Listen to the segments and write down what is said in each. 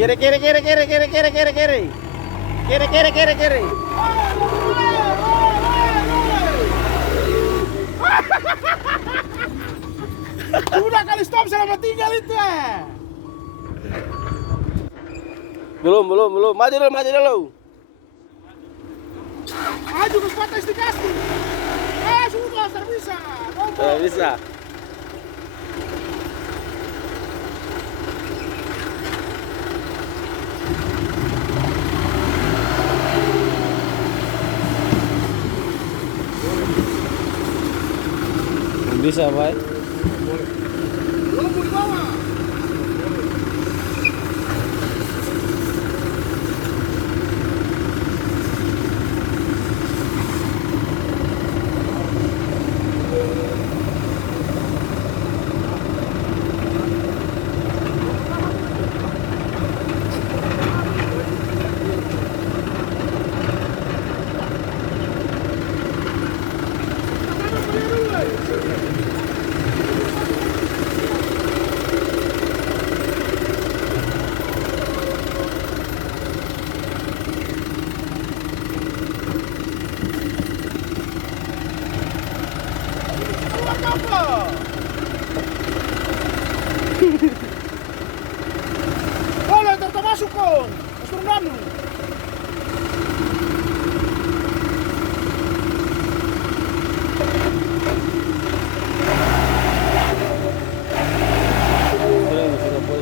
Kiri kiri kiri kiri kiri kiri kiri kiri. Kiri kiri kiri kiri. Udah kali stop selama tinggal itu ya. Belum. Maju dulu. Maju ke kota istikasi. Sudah bisa. Bisa. Bisa, Pak. Belum mau dibawa. Oleh termasuk kong, masuk danu.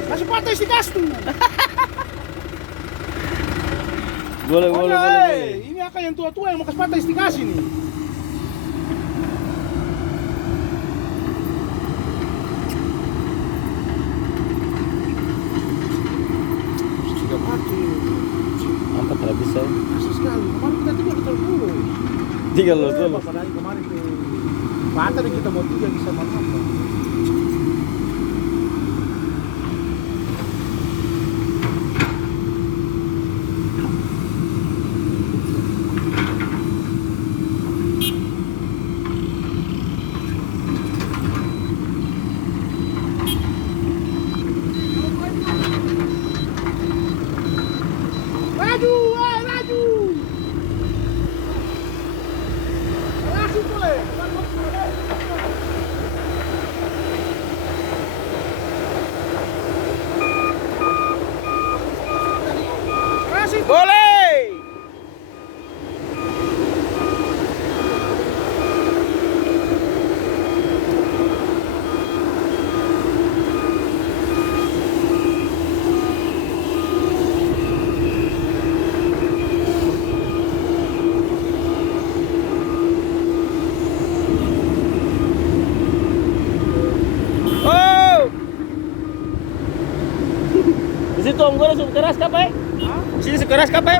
Masih patah istikas tuh. Boleh. Ini akan yang tua-tua yang mau kasih patah istikas ini. Angkat tidak bisa. Asal sekali. Kemarin kita tiga betul dulu. Tiga lo dulu. Padahal kemarin ke patah dan kita mau tiga bisa mantap. Laju. Langsung boleh. Kasih. Boleh. Di situ om gue langsung keras kapai? Sini sekeras kapai?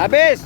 Habis.